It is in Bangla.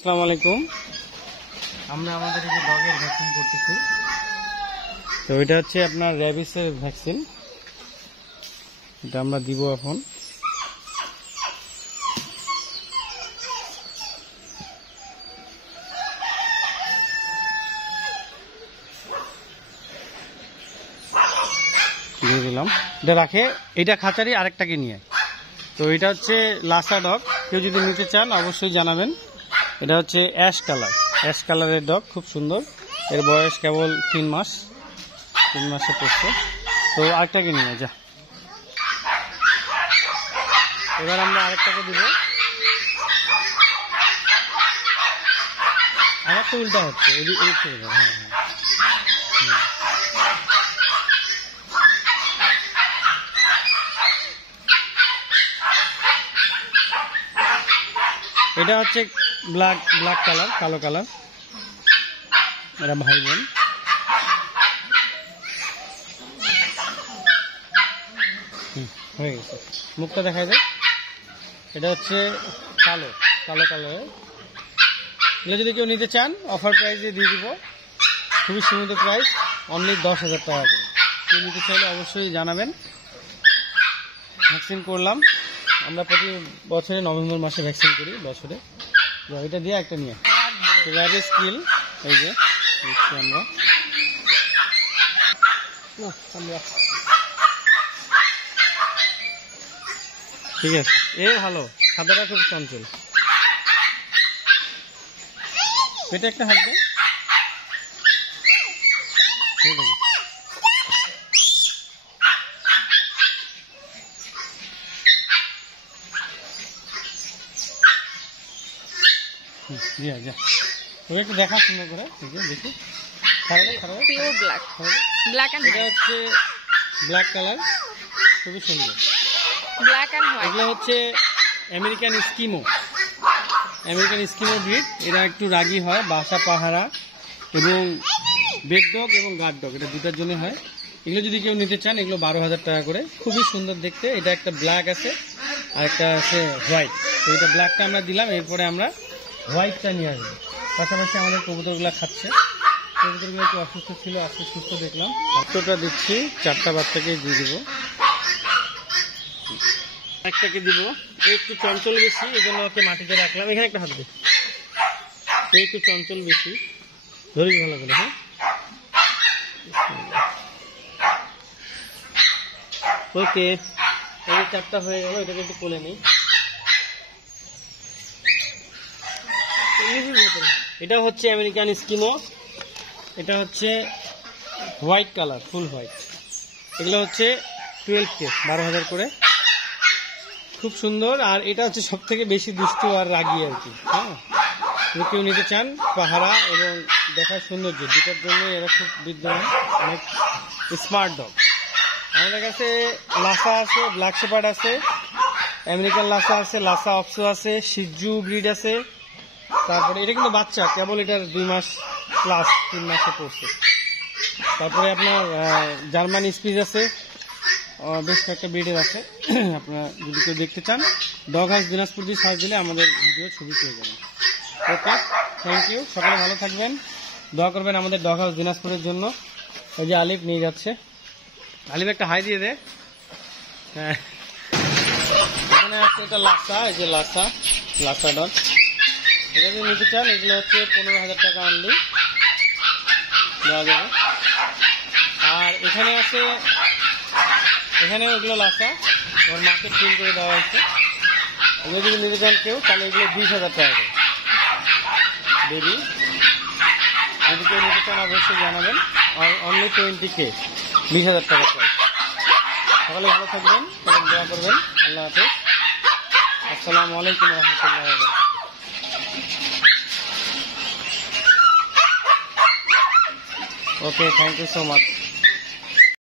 আসসালামু আলাইকুম। আমরা আমাদের এই যে ডগের ভ্যাকসিন করতেছি, তো এটা হচ্ছে আপনার র্যাবিসের ভ্যাকসিন। এটা আমরা দিব এখন। দিয়ে দিলাম, এটা রাখে। এটা খাঁচারি আরেকটাকে নিয়ে। তো এটা হচ্ছে লাসা ডগ। কেউ যদি নিতে চান অবশ্যই জানাবেন। এটা হচ্ছে অ্যাশ কালারের ডগ, খুব সুন্দর। এর বয়স কেবল 3 মাস, 3 মাসে পড়ছে। তো আরেকটাকে নিয়ে যা। এবার আমরা আরেকটাকে দিব। আরেকটা উল্টা হচ্ছে, হ্যাঁ। এটা হচ্ছে ব্ল্যাক কালার, কালো কালার। এরা ভাই বোন। হয়ে গেছে, মুখটা দেখা যায়। এটা হচ্ছে কালো কালারের। এগুলো যদি কেউ নিতে চান অফার প্রাইসে দিয়ে দিব, খুবই সীমিত প্রাইস, অনলি 10,000 টাকা করে। কেউ নিতে চাইলে অবশ্যই জানাবেন। ভ্যাকসিন করলাম আমরা প্রতি বছরে নভেম্বর মাসে ভ্যাকসিন করি বছরে। এটা দিয়ে একটা নিয়ে র্যাবিস কিল। এই যে আমরা ঠিক আছে। এ ভালো, সাদাটা খুব চঞ্চল। এটা একটা হাত দেয়। একটু দেখা সুন্দর করে দেখি। এটা হচ্ছে ব্ল্যাক কালার, খুবই সুন্দর। এগুলো হচ্ছে আমেরিকান স্কিমো ব্রিড। এরা একটু রাগী হয়, বাসা পাহারা এবং বেড ডগ এবং গার্ড ডগ, এটা দুটার জন্য হয়। এগুলো যদি কেউ নিতে চান এগুলো 12,000 টাকা করে, খুবই সুন্দর দেখতে। এটা একটা ব্ল্যাক আছে আর একটা আছে হোয়াইট। তো এটা ব্ল্যাকটা আমরা দিলাম, এরপরে আমরা হোয়াইটটা নিয়ে আসবো। পাশাপাশি আমাদের কবুতরগুলো খাচ্ছে। কবুতরগুলো একটু অসুস্থ ছিল, আজকে সুস্থ দেখলাম। বাচ্চাটা দিচ্ছি, 4টা বাচ্চাকে দিয়ে দিব। একটাকে দিব, একটু চঞ্চল বেশি, এই জন্য ওকে মাটিতে রাখলাম। এখানে একটা হাত দিই, একটু চঞ্চল বেশি, ধরিস ভালো করে। হ্যাঁ, ওকে। এই 4টা হয়ে গেল, এটাকে একটু কোলে নেই। এটা হচ্ছে আমেরিকান স্কিমো। এটা হচ্ছে হোয়াইট কালার, ফুল হোয়াইট। এগুলো হচ্ছে 12K, 12,000 করে, খুব সুন্দর। আর এটা হচ্ছে সব থেকে বেশি দুষ্টু আর রাগী আর কি। হ্যাঁ, কেউ নিতে চান, পাহারা এবং দেখার সৌন্দর্য দুটার জন্য এরা খুব বিদ্যমান, অনেক স্মার্ট ডগ। আমাদের কাছে লাসা আছে, ব্ল্যাক শেপার্ড আছে, আমেরিকান লাসা আছে, লাসা অপসো আছে, শিজু ব্রিড আছে। তারপরে এটা কিন্তু বাচ্চা, কেবল এটার 2 মাস প্লাস, 3 মাসে পড়ছে। তারপরে আপনার জার্মান স্পিচ আছে, বেশ কয়েকটা ব্রিডের আছে। আপনারা যদি কেউ দেখতে চান ডগ হাউস দিনাজপুর দিয়ে সার্চ দিলে আমাদের ভিডিও ছবি পেয়ে যাবেন। ওকে, থ্যাংক ইউ। সকলে ভালো থাকবেন, দোয়া করবেন আমাদের ডগ হাউস দিনাজপুরের জন্য। ওই যে আলিফ নিয়ে যাচ্ছে, আলিফ একটা হাই দিয়ে দে। হ্যাঁ, এখানে আছে এটা লাসা, এই যে লাসা ডগ। এটা যদি নিতে চান এগুলো হচ্ছে 15,000 টাকা অনলি দেওয়া যাবে। আর এখানে আছে, এখানে ওগুলো লাসা, ওর মাকে ক্লিন করে দেওয়া হচ্ছে। এগুলো যদি নিতে চান কেউ, তাহলে এগুলো 20,000 টাকা করে বেবি। যদি কেউ নিতে চান অবশ্যই জানাবেন। আর অনলি 20K, 20,000 টাকা প্রাইস। সকালে ভালো থাকবেন এবং দোয়া করবেন। আল্লাহ হাফেজ। আসসালামু আলাইকুম রহমতুল্লাহ। Okay, thank you so much.